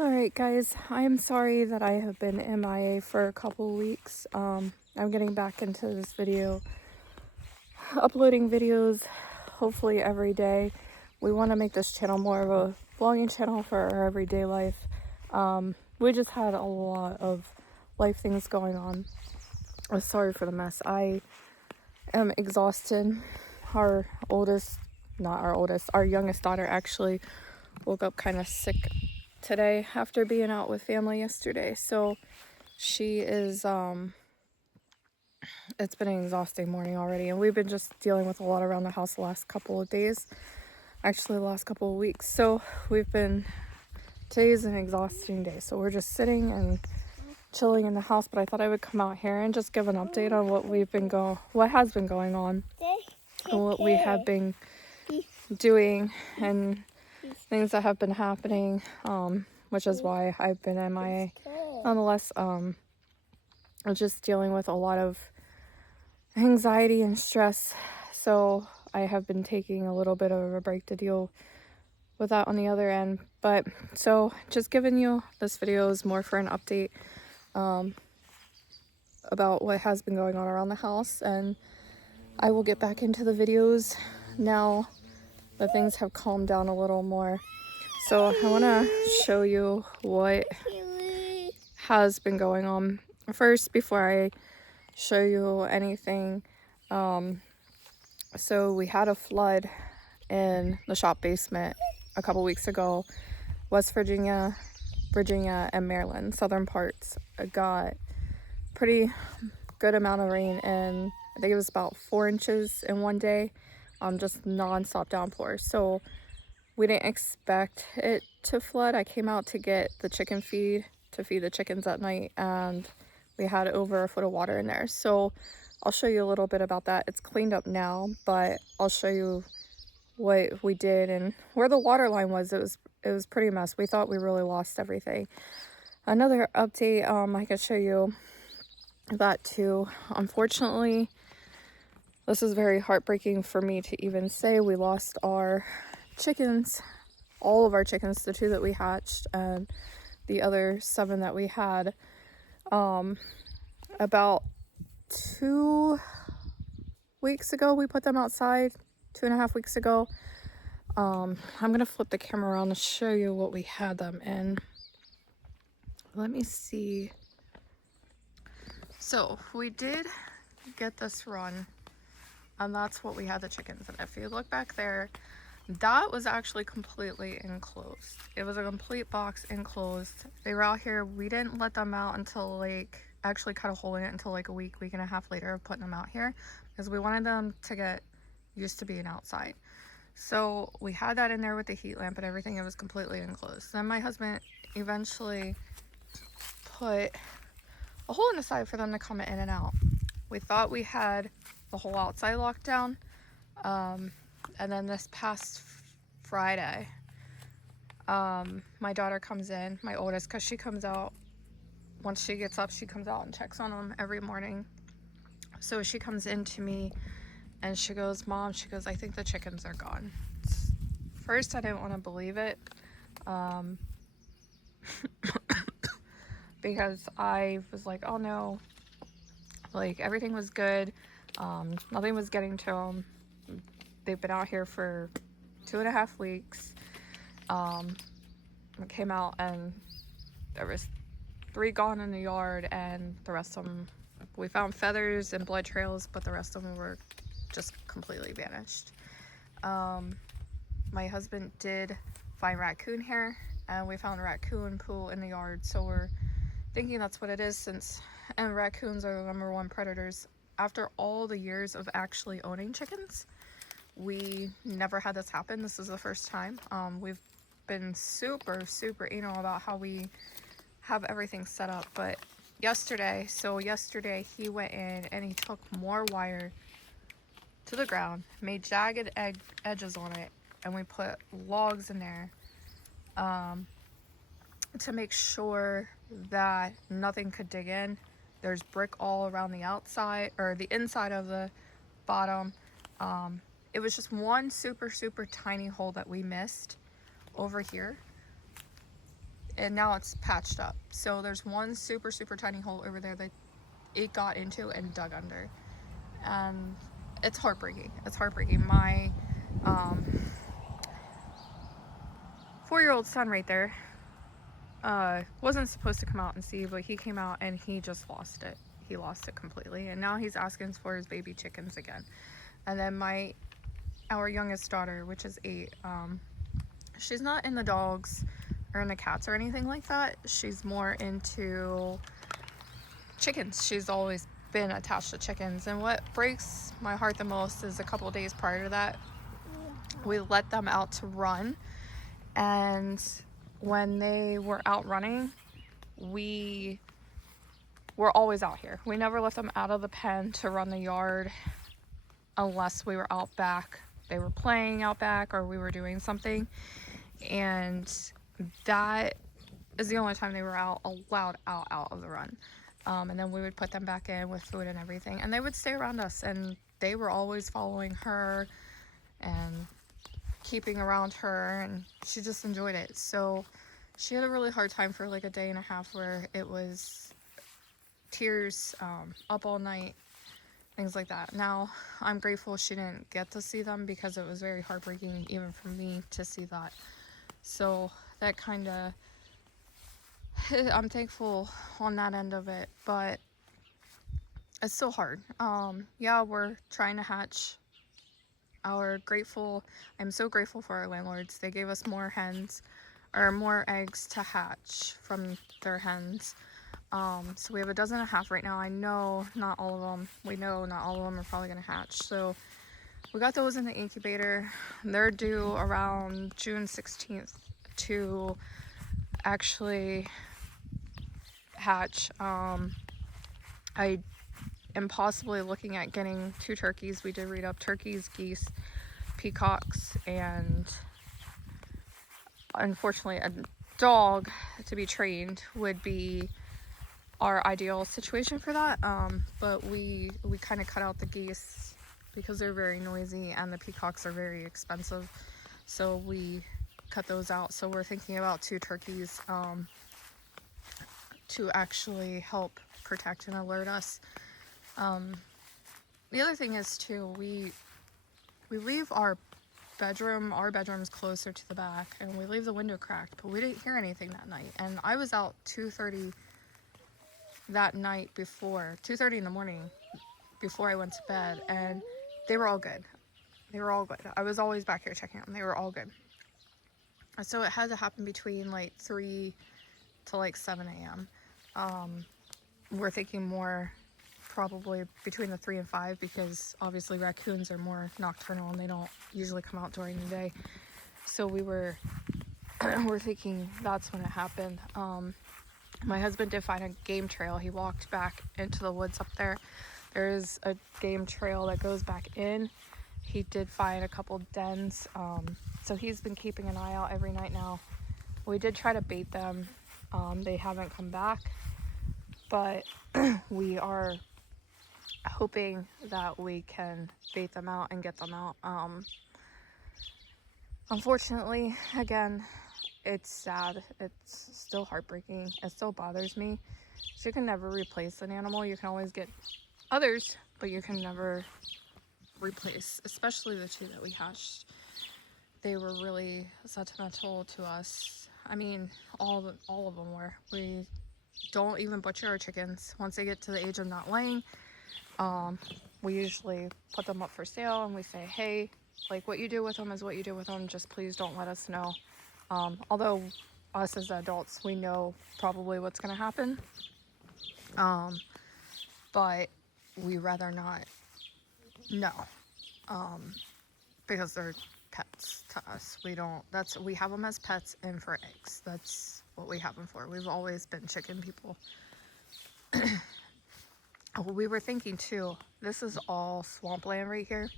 Alright guys, I am sorry that I have been MIA for a couple weeks. I'm getting back into this video, uploading videos hopefully every day. We want to make this channel more of a vlogging channel for our everyday life. We just had a lot of life things going on. I'm sorry for the mess. I am exhausted. Our youngest daughter actually woke up kind of sick today after being out with family yesterday. So she is, it's been an exhausting morning already. And we've been just dealing with a lot around the house the last couple of days. Actually, the last couple of weeks. So today's an exhausting day. So we're just sitting and chilling in the house. But I thought I would come out here and just give an update on what has been going on. And what we have been doing and things that have been happening, which is why I've been MIA. Nonetheless, I'm just dealing with a lot of anxiety and stress, so I have been taking a little bit of a break to deal with that on the other end. But so just giving you this video is more for an update about what has been going on around the house, and I will get back into the videos now that things have calmed down a little more. So I want to show you what has been going on first before I show you anything. So we had a flood in the shop basement a couple weeks ago. West Virginia, and Maryland, southern parts, got pretty good amount of rain, and I think it was about 4 inches in one day, just non-stop downpour. So we didn't expect it to flood. I came out to get the chicken feed to feed the chickens at night, and we had over a foot of water in there. So I'll show you a little bit about that. It's cleaned up now, but I'll show you what we did and where the water line was. It was pretty a mess. We thought we really lost everything. Another update, I can show you that too. Unfortunately, this is very heartbreaking for me to even say. We lost our chickens, all of our chickens, the 2 that we hatched and the other 7 that we had. About 2 weeks ago we put them outside, 2.5 weeks ago. I'm gonna flip the camera around to show you what we had them in. Let me see. So we did get this run, and that's what we had the chickens in. If you look back there, that was actually completely enclosed. It was a complete box enclosed. They were out here. We didn't let them out until actually cut a hole in it until a week and a half later of putting them out here, because we wanted them to get used to being outside. So we had that in there with the heat lamp and everything. It was completely enclosed. Then my husband eventually put a hole in the side for them to come in and out. We thought we had the whole outside locked down. And then this past Friday, my daughter comes in, my oldest, because she comes out, once she gets up, she comes out and checks on them every morning. So she comes in to me and she goes, Mom, she goes, I think the chickens are gone. First, I didn't want to believe it, because I was like, oh no, like everything was good. Nothing was getting to them. They've been out here for 2.5 weeks. I came out and there was 3 gone in the yard, and the rest of them, we found feathers and blood trails, but the rest of them were just completely vanished. My husband did find raccoon hair, and we found raccoon poo in the yard, so we're thinking that's what it is, and raccoons are the #1 predators. After all the years of actually owning chickens, we never had this happen. This is the first time. We've been super anal about how we have everything set up, but yesterday he went in and he took more wire to the ground, made jagged edges on it, and we put logs in there to make sure that nothing could dig in. There's brick all around the outside, or the inside of the bottom. It was just one super tiny hole that we missed over here. and now it's patched up. So there's one super tiny hole over there that it got into and dug under, and it's heartbreaking. It's heartbreaking. My 4-year-old son right there wasn't supposed to come out and see, but he came out and he just lost it. He lost it completely, and now he's asking for his baby chickens again. And then our youngest daughter, which is 8, she's not in the dogs or in the cats or anything like that. She's more into chickens. She's always been attached to chickens. And what breaks my heart the most is a couple days prior to that, we let them out to run, and when they were out running, we were always out here. We never let them out of the pen to run the yard unless we were out back. They were playing out back or we were doing something, and that is the only time they were allowed out of the run. And then we would put them back in with food and everything, and they would stay around us, and they were always following her and keeping around her, and she just enjoyed it. So she had a really hard time for like a day and a half where it was tears, up all night, things like that. Now I'm grateful she didn't get to see them because it was very heartbreaking even for me to see that. So that kind of, I'm thankful on that end of it, but it's still hard. Yeah, we're trying to hatch. I'm so grateful for our landlords. They gave us more eggs to hatch from their hens. So we have 12.5 right now. We know not all of them are probably gonna hatch. So we got those in the incubator. They're due around June 16th to actually hatch. I am possibly looking at getting 2 turkeys. We did read up turkeys, geese, peacocks, and unfortunately a dog to be trained would be our ideal situation for that. But we kind of cut out the geese because they're very noisy, and the peacocks are very expensive, so we cut those out. So we're thinking about 2 turkeys to actually help protect and alert us. The other thing is too, we leave our bedroom's closer to the back, and we leave the window cracked, but we didn't hear anything that night. And I was out 2:30 that night before, 2:30 in the morning before I went to bed, and they were all good. I was always back here checking them. They were all good. So it had to happen between like 3 to like 7 a.m. We're thinking more probably between the 3 and 5, because obviously raccoons are more nocturnal and they don't usually come out during the day. So we're thinking that's when it happened. My husband did find a game trail. He walked back into the woods up there. There is a game trail that goes back in. He did find a couple dens. So he's been keeping an eye out every night now. We did try to bait them. They haven't come back, but we are hoping that we can bait them out and get them out. Unfortunately, again, it's sad. It's still heartbreaking. It still bothers me. So you can never replace an animal. You can always get others, but you can never replace, especially the 2 that we hatched. They were really sentimental to us. I mean, all of them were. We don't even butcher our chickens. Once they get to the age of not laying, we usually put them up for sale, and we say, hey, like, what you do with them is what you do with them. Just please don't let us know. Although us as adults, we know probably what's going to happen. But we rather not know, because they're pets to us. We have them as pets and for eggs. That's what we have them for. We've always been chicken people. We were thinking too, this is all swampland right here.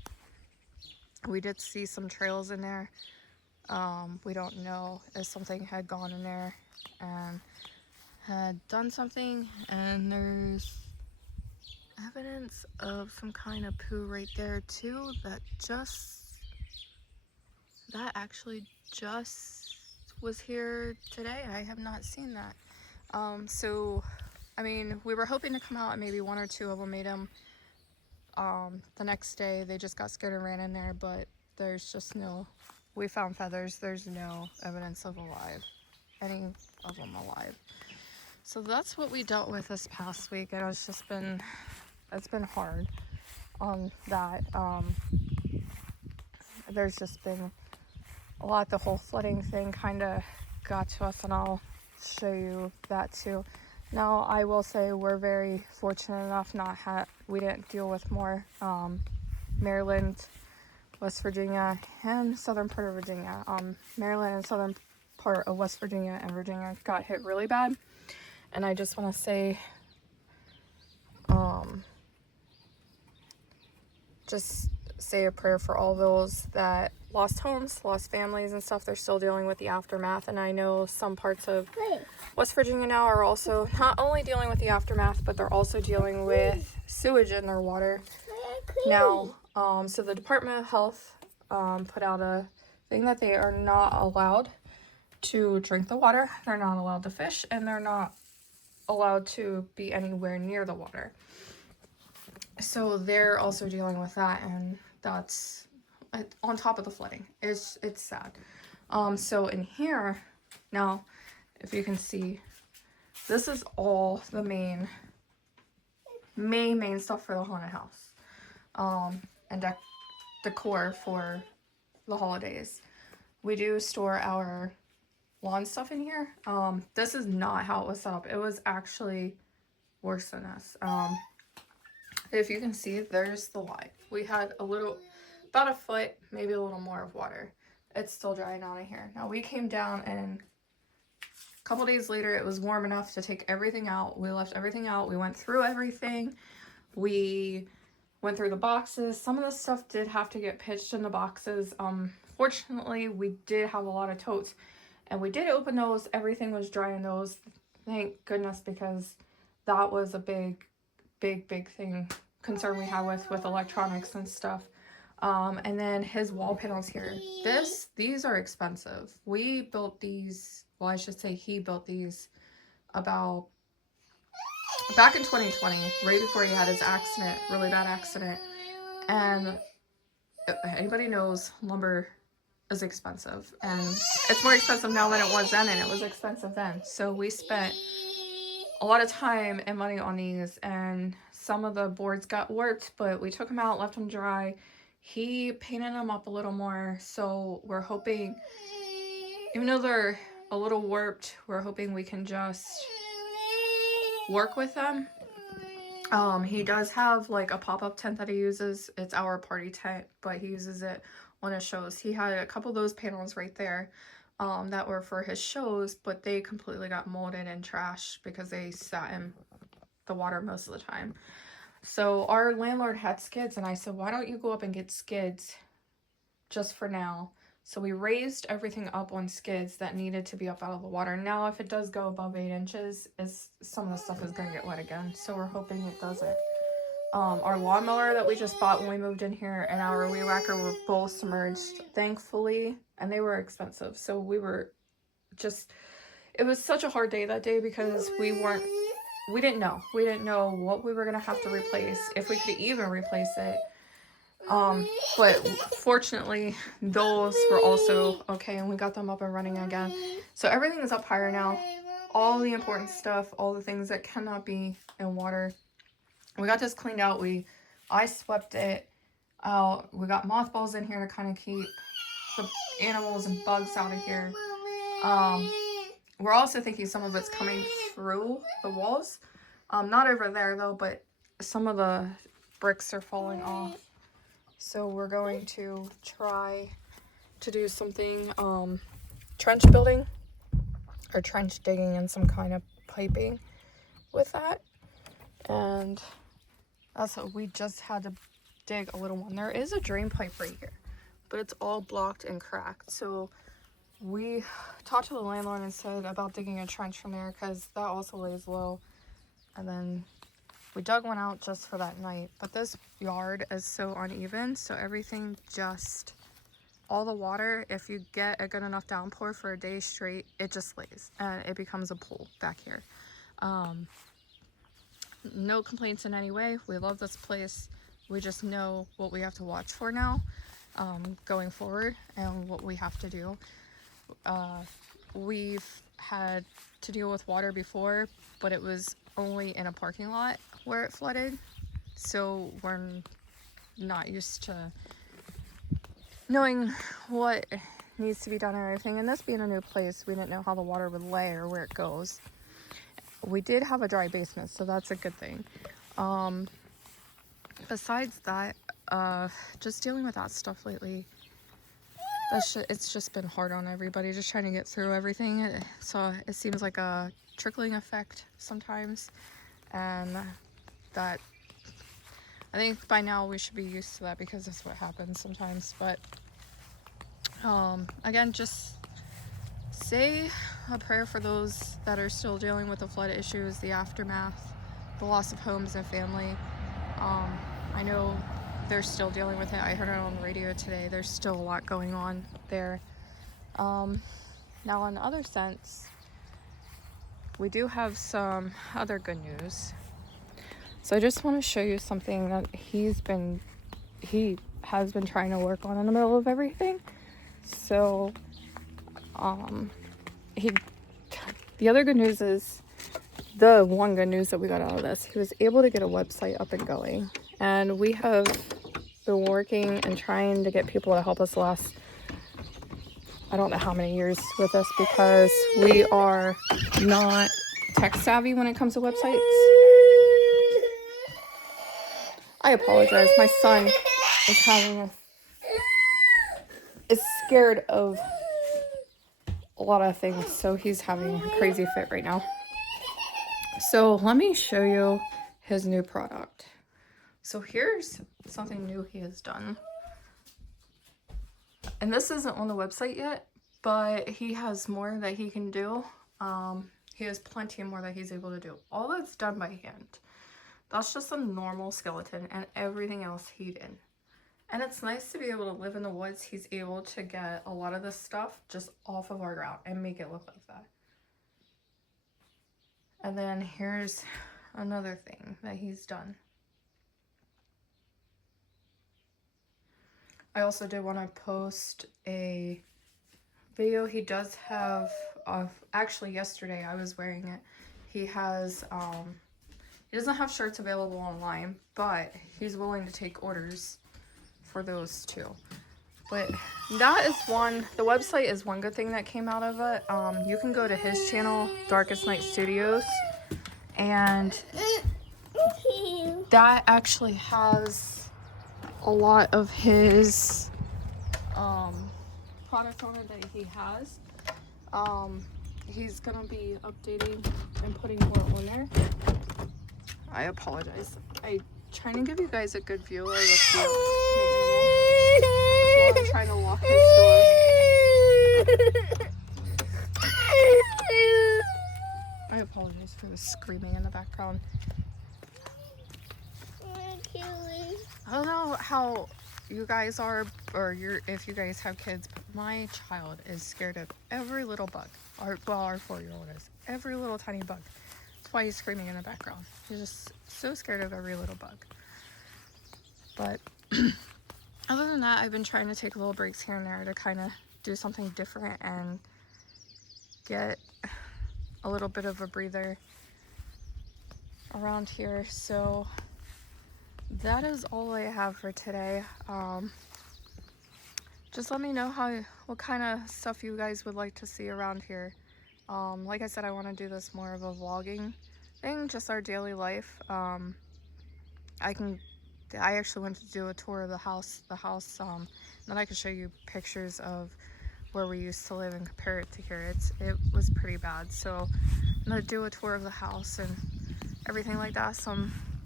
We did see some trails in there. We don't know if something had gone in there and had done something, and there's evidence of some kind of poo right there too that actually just was here today. I have not seen that. So, I mean, we were hoping to come out and maybe one or two of them made them the next day. They just got scared and ran in there, but there's just no, we found feathers. There's no evidence of any of them alive. So that's what we dealt with this past week, and it's been hard on that. There's just been a lot. The whole flooding thing kind of got to us, and I'll show you that too. Now, I will say we're very fortunate enough we didn't deal with more. Maryland, West Virginia, and southern part of Virginia. Maryland and southern part of West Virginia and Virginia got hit really bad. And I just want to say, just say a prayer for all those that lost homes, lost families and stuff. They're still dealing with the aftermath. And I know some parts of West Virginia now are also not only dealing with the aftermath, but they're also dealing with sewage in their water now. So the Department of Health put out a thing that they are not allowed to drink the water, they're not allowed to fish, and they're not allowed to be anywhere near the water. So they're also dealing with that, and that's on top of the flooding. It's sad. So in here now, if you can see, this is all the main stuff for the haunted house, and decor for the holidays. We do store our lawn stuff in here. This is not how it was set up. It was actually worse than this. If you can see, there's the line. We had about a foot, maybe a little more of water. It's still drying out of here. Now we came down, and a couple days later it was warm enough to take everything out. We left everything out. We went through everything. We went through the boxes. Some of the stuff did have to get pitched in the boxes. Fortunately, we did have a lot of totes, and we did open those. Everything was dry in those. Thank goodness, because that was a big concern we had with electronics and stuff. And then his wall panels here. These are expensive. We built these, well, I should say he built these about back in 2020, right before he had his accident, really bad accident. And anybody knows lumber is expensive, and it's more expensive now than it was then, and it was expensive then. So we spent a lot of time and money on these, and some of the boards got warped, but we took them out, left them dry. He painted them up a little more, so we're hoping, even though they're a little warped, we're hoping we can just work with them. He does have like a pop-up tent that he uses. It's our party tent, but he uses it when it shows. He had a couple of those panels right there that were for his shows, but they completely got molded and trashed because they sat in the water most of the time. So our landlord had skids, and I said, why don't you go up and get skids just for now? So we raised everything up on skids that needed to be up out of the water. Now, if it does go above 8 inches, some of the stuff is going to get wet again. So we're hoping it doesn't. Our lawnmower that we just bought when we moved in here and our weed whacker were both submerged, thankfully, and they were expensive. So we were just, it was such a hard day that day because we didn't know. We didn't know what we were going to have to replace, if we could even replace it. But fortunately, those were also okay, and we got them up and running again. So everything is up higher now. All the important stuff, all the things that cannot be in water. We got this cleaned out. I swept it out. We got mothballs in here to kind of keep the animals and bugs out of here. We're also thinking some of it's coming through the walls. Not over there though, but some of the bricks are falling off. So we're going to try to do something, trench building or trench digging and some kind of piping with that. And that's what we just had to dig a little one. There is a drain pipe right here, but it's all blocked and cracked. So we talked to the landlord and said about digging a trench from there because that also lays low. And then we dug one out just for that night. But this yard is so uneven, so everything just all the water, if you get a good enough downpour for a day straight, it just lays and it becomes a pool back here. No complaints in any way. We love this place. We just know what we have to watch for now, going forward, and what we have to do. We've had to deal with water before, but it was only in a parking lot where it flooded, so we're not used to knowing what needs to be done and everything. And this being a new place, we didn't know how the water would lay or where it goes. We did have a dry basement, so that's a good thing. Besides that, just dealing with that stuff lately, it's just been hard on everybody, just trying to get through everything. So it seems like a trickling effect sometimes, and that I think by now we should be used to that because that's what happens sometimes. But again, just say a prayer for those that are still dealing with the flood issues, the aftermath, the loss of homes and family. I know they're still dealing with it. I heard it on the radio today. There's still a lot going on there. Now, in other sense, we do have some other good news. So I just want to show you something that he has been trying to work on in the middle of everything. So, the other good news is, the one good news that we got out of this, he was able to get a website up and going. And we have been working and trying to get people to help us last, I don't know how many years with this, because we are not tech savvy when it comes to websites. I apologize. My son is scared of a lot of things, so he's having a crazy fit right now. So let me show you his new product. So here's something new he has done. And this isn't on the website yet, but he has more that he can do. He has plenty more that he's able to do. All that's done by hand. That's just a normal skeleton, and everything else he did. And it's nice to be able to live in the woods. He's able to get a lot of this stuff just off of our ground and make it look like that. And then here's another thing that he's done. I also did want to post a video. He does have, actually yesterday I was wearing it. He has, he doesn't have shirts available online, but he's willing to take orders for those too. But that is one, the website is one good thing that came out of it. You can go to his channel, Darkest Night Studios, and that actually has a lot of his product on it that he has. He's gonna be updating and putting more on there. I apologize. I'm trying to give you guys a good view of the field. I'm trying to lock his door. I apologize for the screaming in the background. I don't know how you guys are, or if you guys have kids, but my child is scared of every little bug. Our 4-year-old is. Every little tiny bug. That's why he's screaming in the background. He's just so scared of every little bug. But other than that, I've been trying to take little breaks here and there to kind of do something different and get a little bit of a breather around here. So that is all I have for today. Just let me know what kind of stuff you guys would like to see around here. Like I said, I want to do this more of a vlogging thing, just our daily life. I actually went to do a tour of the house, then I can show you pictures of where we used to live and compare it to here. It was pretty bad. So I'm gonna do a tour of the house and everything like that.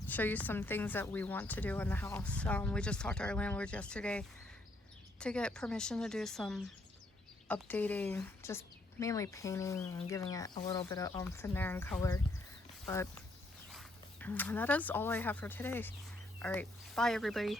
Show you some things that we want to do in the house. We just talked to our landlord yesterday to get permission to do some updating, just mainly painting and giving it a little bit of oomph in there and color. But that is all I have for today. All right, bye everybody.